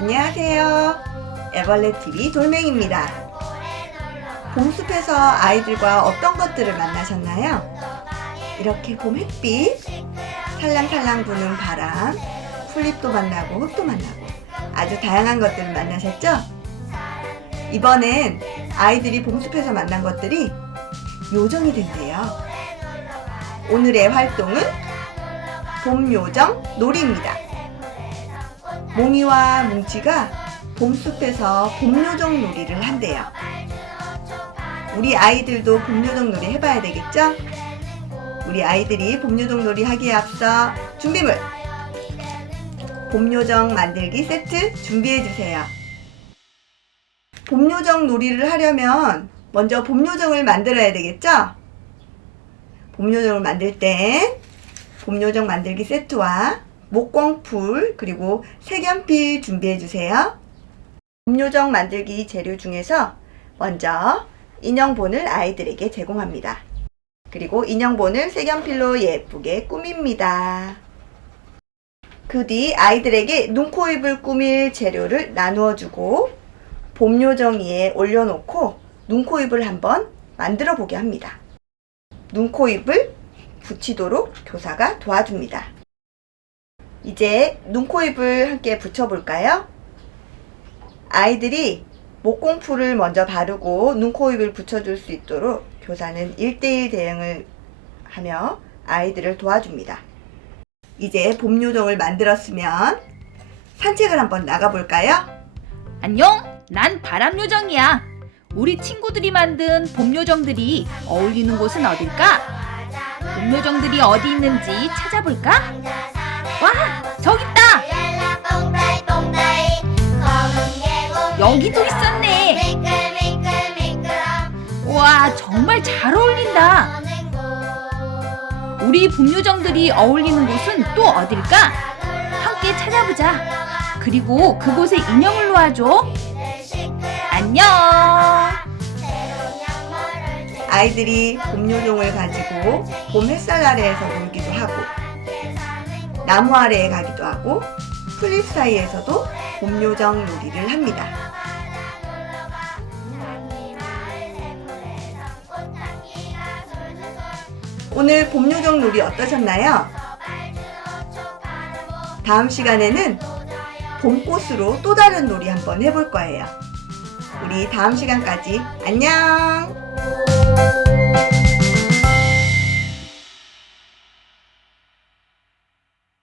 안녕하세요. 애벌레 TV 돌멩입니다. 봄숲에서 아이들과 어떤 것들을 만나셨나요? 이렇게 봄 햇빛, 살랑살랑 부는 바람, 풀잎도 만나고 흙도 만나고 아주 다양한 것들을 만나셨죠? 이번엔 아이들이 봄숲에서 만난 것들이 요정이 된대요. 오늘의 활동은 봄요정 놀이입니다. 몽이와 뭉치가 봄숲에서 봄요정 놀이를 한대요. 우리 아이들도 봄요정 놀이 해봐야 되겠죠? 우리 아이들이 봄요정 놀이 하기에 앞서 준비물! 봄요정 만들기 세트 준비해주세요. 봄요정 놀이를 하려면 먼저 봄요정을 만들어야 되겠죠? 봄요정을 만들 땐 봄요정 만들기 세트와 목공풀 그리고 색연필 준비해 주세요. 봄요정 만들기 재료 중에서 먼저 인형본을 아이들에게 제공합니다. 그리고 인형본을 색연필로 예쁘게 꾸밉니다. 그 뒤 아이들에게 눈, 코, 입을 꾸밀 재료를 나누어 주고 봄 요정 위에 올려놓고 눈, 코, 입을 한번 만들어 보게 합니다. 눈, 코, 입을 붙이도록 교사가 도와줍니다. 이제 눈, 코, 입을 함께 붙여볼까요? 아이들이 목공풀을 먼저 바르고 눈, 코, 입을 붙여줄 수 있도록 교사는 1대1 대응을 하며 아이들을 도와줍니다. 이제 봄 요정을 만들었으면 산책을 한번 나가볼까요? 안녕, 난 바람 요정이야. 우리 친구들이 만든 봄 요정들이 어울리는 곳은 어딜까? 봄 요정들이 어디 있는지 찾아볼까? 와, 저기 있다. 여기도 있었 정말 잘 어울린다. 우리 봄요정들이 어울리는 곳은 또 어딜까? 함께 찾아보자. 그리고 그곳에 인형을 놓아줘. 안녕. 아이들이 봄 요정을 가지고 봄 햇살 아래에서 놀기도 하고 나무 아래에 가기도 하고 풀잎 사이에서도 봄 요정 놀이를 합니다. 오늘 봄 요정 놀이 어떠셨나요? 다음 시간에는 봄꽃으로 또 다른 놀이 한번 해볼 거예요. 우리 다음 시간까지 안녕!